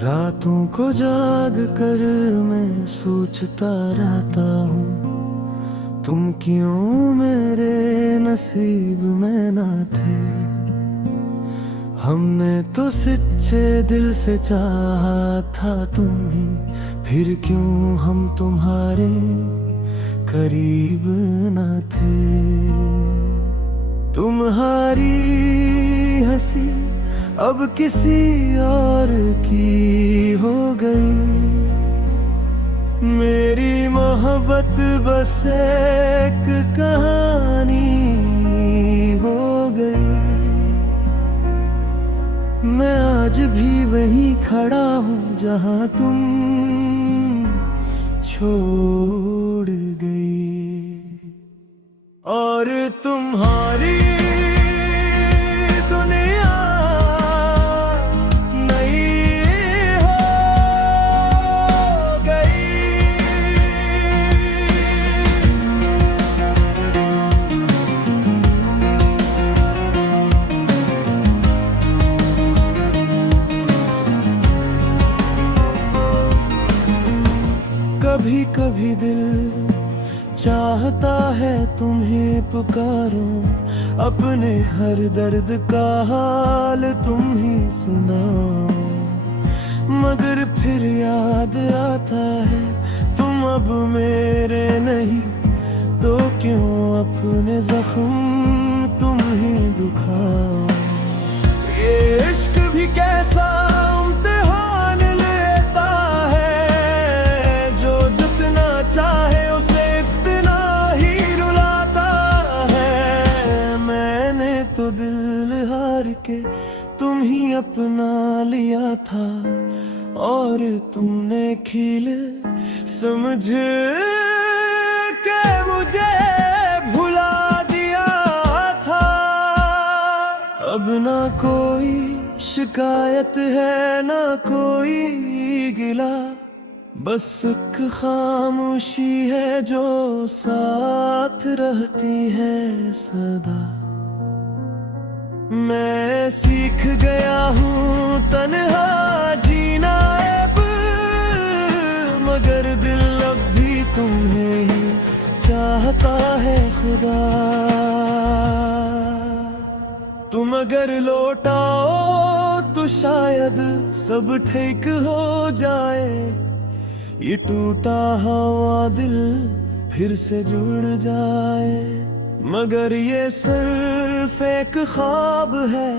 रातों को जाग कर मैं सोचता रहता हूँ, तुम क्यों मेरे नसीब में ना थे। हमने तो सच्चे दिल से चाहा था तुम्ही, फिर क्यों हम तुम्हारे करीब ना थे। तुम्हारी हंसी अब किसी और की हो गई, मेरी मोहब्बत बस एक कहानी हो गई। मैं आज भी वहीं खड़ा हूँ जहाँ तुम छोड़ गई, और तुम्हारी कभी कभी दिल चाहता है तुम्हें पुकारूं, अपने हर दर्द का हाल तुम ही सुनाओ। मगर फिर याद आता है तुम अब मेरे नहीं, तो क्यों अपने जख्म तुम ही दुखाओ। ये इश्क भी कैसा इम्तिहान लेता है, जो जितना चाहे उसे इतना ही रुलाता है। मैंने तो दिल हार के तुम ही अपना लिया था, और तुमने खील समझ के मुझे भुला दिया था। अब ना कोई शिकायत है ना कोई गिला, बस एक खामोशी है जो साथ रहती है सदा। मैं सीख गया हूँ तन्हा जीना अब, मगर दिल अब भी तुम्हें ही चाहता है खुदा। तुम अगर लौट आओ तो शायद सब ठीक हो जाए, ये टूटा हुआ दिल फिर से जुड़ जाए। मगर ये सिर्फ एक ख्वाब है,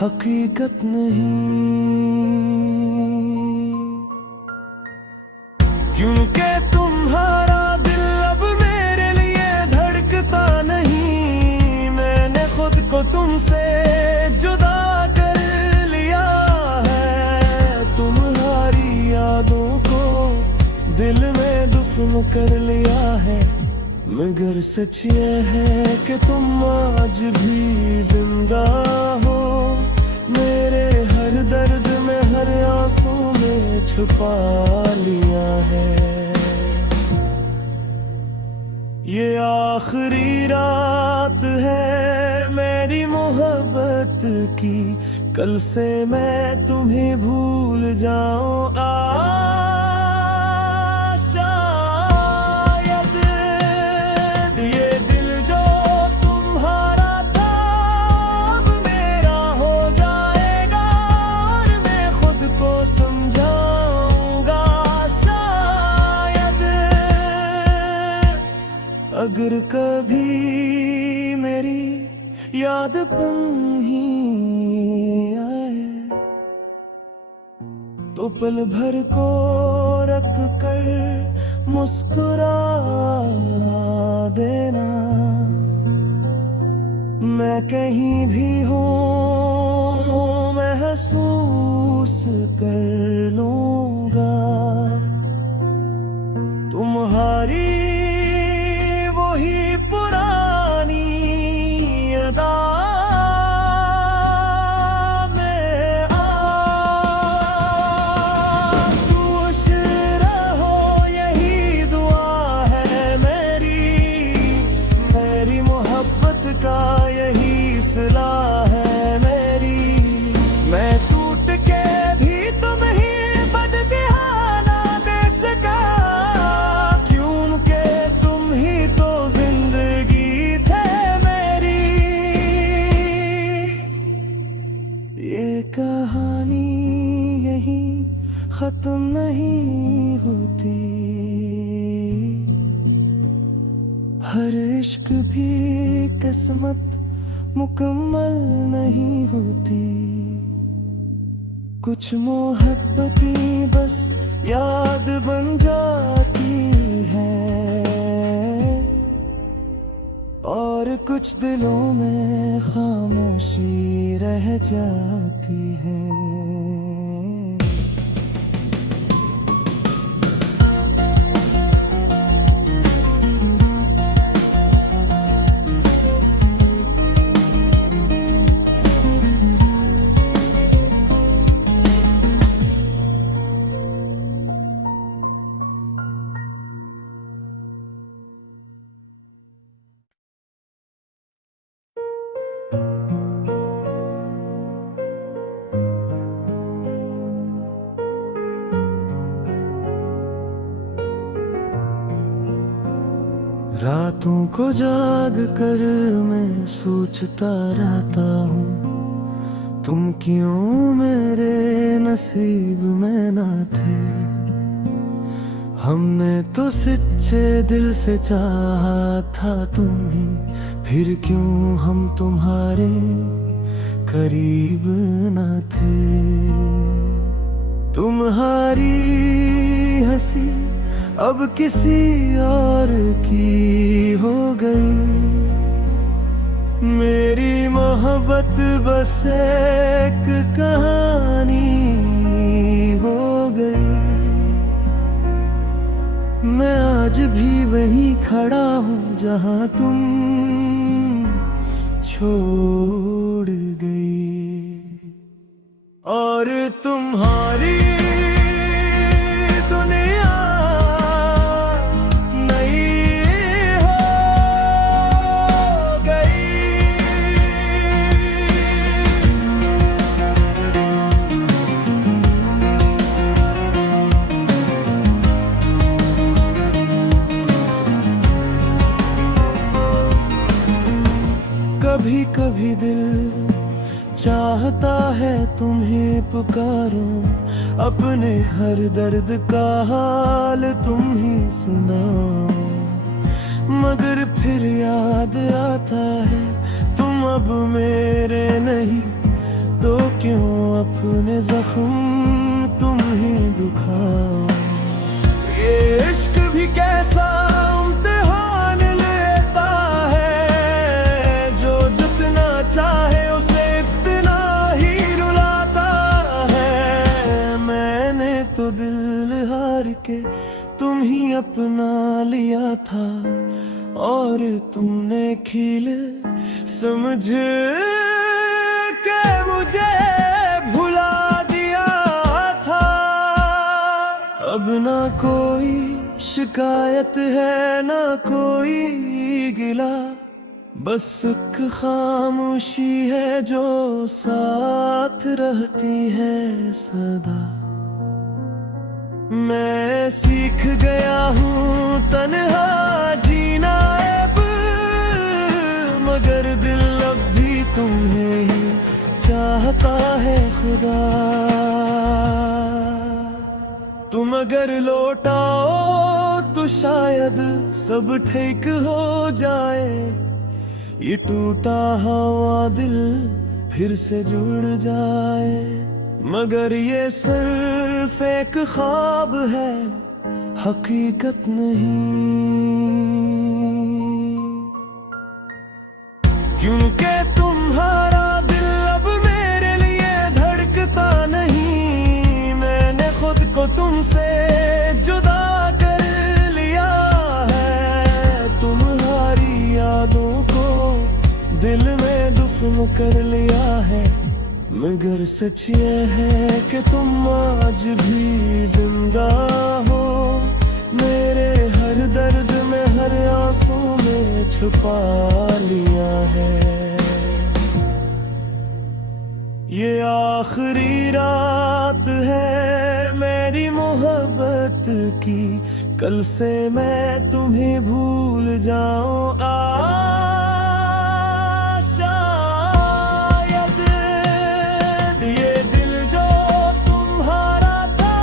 हकीकत नहीं, क्योंकि तुम्हारा दिल अब मेरे लिए धड़कता नहीं। मैंने खुद को तुमसे जुदा कर लिया है, तुम्हारी यादों को दिल में दफन कर लिया है। मगर सच ये है कि तुम आज भी जिंदा हो, मेरे हर दर्द में हर आंसू में छुपा लिया है। ये आखिरी रात है मेरी मोहब्बत की, कल से मैं तुम्हें भूल जाऊं। अगर कभी मेरी याद ही आए, तो पल भर को रख कर मुस्कुरा देना। मैं कहीं भी हूँ महसूस कर लूंगा तुम्हारी वही पुरानी अदा में। खुश रहो यही दुआ है मेरी मोहब्बत का यही सिला है मेरी। मैं टूट के भी तुम ही खत्म नहीं होती, हर इश्क भी किस्मत मुकम्मल नहीं होती। कुछ मोहब्बतें बस याद बन जाती है, और कुछ दिलों में खामोशी रह जाती है। रातों को जाग कर मैं सोचता रहता हूँ, तुम क्यों मेरे नसीब में ना थे। हमने तो सच्चे दिल से चाहा था तुम्हें, फिर क्यों हम तुम्हारे करीब ना थे। तुम्हारी हंसी अब किसी और की हो गई, मेरी मोहब्बत बस एक कहानी हो गई। मैं आज भी वहीं खड़ा हूँ जहाँ तुम छोड़ गई, और तुम्हारी कभी कभी दिल चाहता है तुम्हें पुकारूं, अपने हर दर्द का हाल तुम ही सुनाओ। मगर फिर याद आता है तुम अब मेरे नहीं, तो क्यों अपने जख्म तुम ही दुखाओ। ये इश्क भी कैसा इम्तिहान लेता है, जो जितना चाहे उसे इतना ही रुलाता है। मैंने तो दिल हार के तुम ही अपना लिया था, और तुमने खील समझ के मुझे भुला दिया था। अब ना कोई शिकायत है ना कोई गिला, बस एक खामोशी है जो साथ रहती है सदा। मैं सीख गया हूँ तन्हा जीना अब, मगर दिल अब भी तुम्हें ही चाहता है खुदा। तुम अगर लौटाओ तो शायद सब ठीक हो जाए, ये टूटा हुआ दिल फिर से जुड़ जाए। मगर ये सिर्फ एक ख्वाब है, हकीकत नहीं, क्योंकि तुम्हारा दिल अब मेरे लिए धड़कता नहीं। मैंने खुद को तुमसे जुदा कर लिया है, तुम्हारी यादों को दिल में दफन कर लिया है। मगर सच ये है कि तुम आज भी जिंदा हो, मेरे हर दर्द में हर आंसू में छुपा लिया है। ये आखिरी रात है मेरी मोहब्बत की, कल से मैं तुम्हें भूल जाऊं। शायद ये दिल जो तुम्हारा था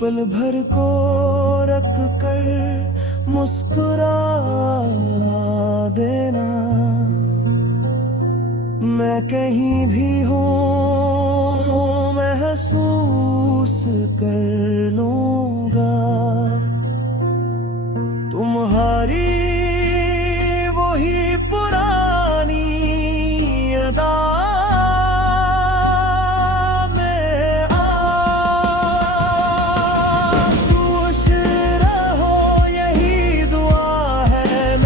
पल भर को रख कर मुस्कुरा देना। मैं कहीं भी हूँ महसूस कर लूँगा तुम्हारी वही पुरानी अदा में खुश रहो यही दुआ है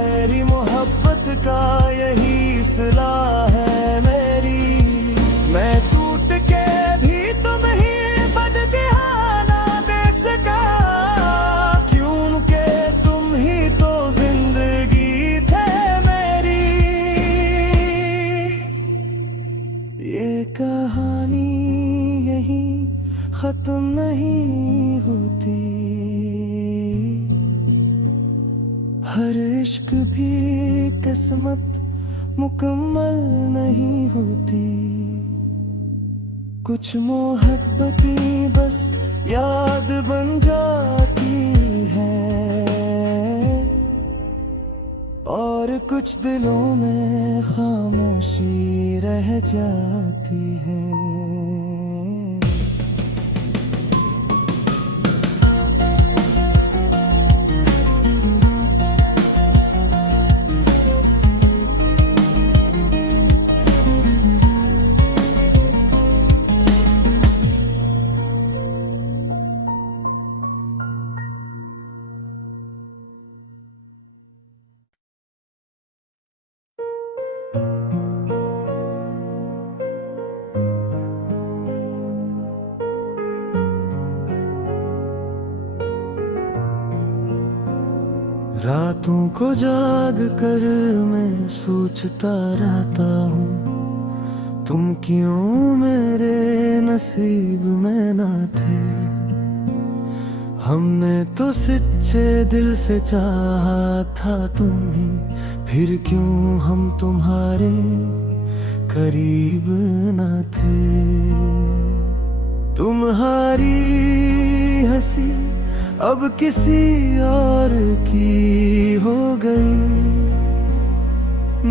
मेरी मोहब्बत का यही सलाह है मेरी। मैं टूट के भी तुम ही बददिहाना दे सका, क्योंकि तुम ही तो जिंदगी थे मेरी। ये कहानी यही खत्म नहीं होती, हर इश्क भी किस्मत मुकम्मल नहीं होती। कुछ मोहब्बतें बस याद बन जाती है, और कुछ दिलों में खामोशी रह जाती है। रातों को जाग कर मैं सोचता रहता हूँ, तुम क्यों मेरे नसीब में ना थे। हमने तो सच्चे दिल से चाहा था तुम्हें, फिर क्यों हम तुम्हारे करीब ना थे। तुम्हारी हंसी अब किसी और की हो गई,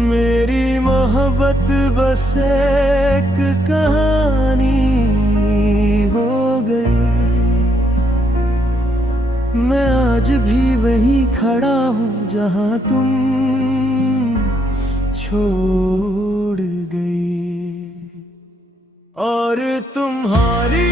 मेरी मोहब्बत बस एक कहानी हो गई। मैं आज भी वहीं खड़ा हूँ जहाँ तुम छोड़ गई, और तुम्हारी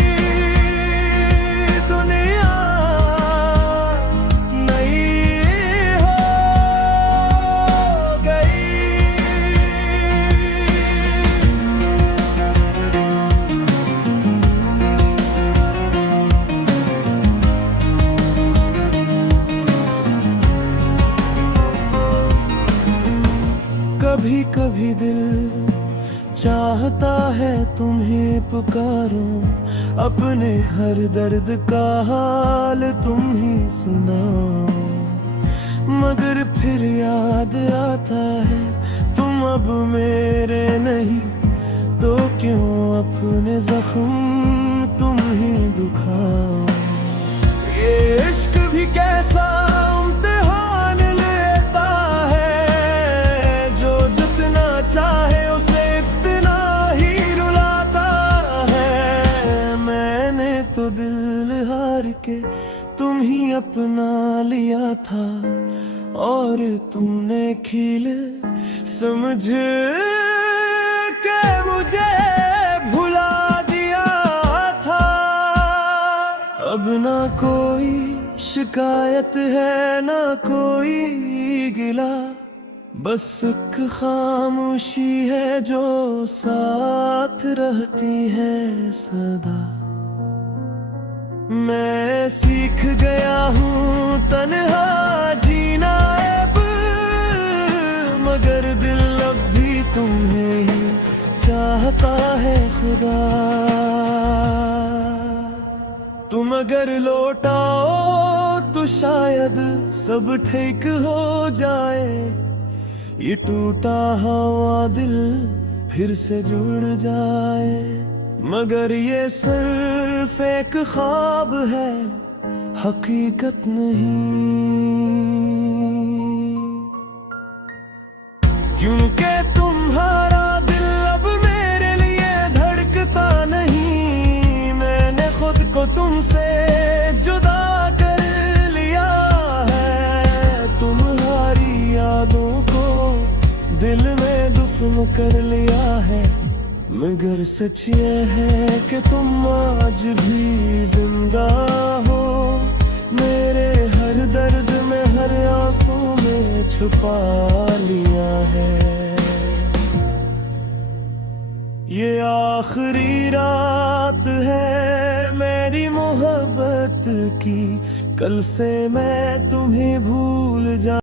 कभी कभी दिल चाहता है तुम्हें पुकारूं, अपने हर दर्द का हाल तुम ही सुनाओ। मगर फिर याद आता है तुम अब मेरे नहीं, तो क्यों अपने जख्म तुम ही दुखाओ। ये इश्क भी कैसा इम्तिहान लेता है, जो जितना चाहे उसे इतना ही रुलाता है। मैंने तो दिल हार के तुम ही अपना लिया था, और तुमने खील समझ के मुझे भुला दिया था। अब ना कोई शिकायत है ना कोई गिला, बस एक खामोशी है जो साथ रहती है सदा। मैं सीख गया हूँ तन्हा जीना अब, मगर दिल अब भी तुम्हें ही चाहता है खुदा। तुम अगर लौट आओ तो शायद सब ठीक हो जाए, ये टूटा हुआ दिल फिर से जुड़ जाए। मगर ये सिर्फ एक ख्वाब है, हकीकत नहीं। क्योंकि तुम्हारा दिल अब मेरे लिए धड़कता नहीं, मैंने खुद को तुमसे जुदा कर लिया है। तुम्हारी यादों को दिल में दफन कर लिया है, मगर सच ये है कि तुम आज भी जिंदा हो, मेरे हर दर्द में हर आंसू में छुपा लिया है। ये आखिरी रात है मेरी मोहब्बत की, कल से मैं तुम्हें भूल जा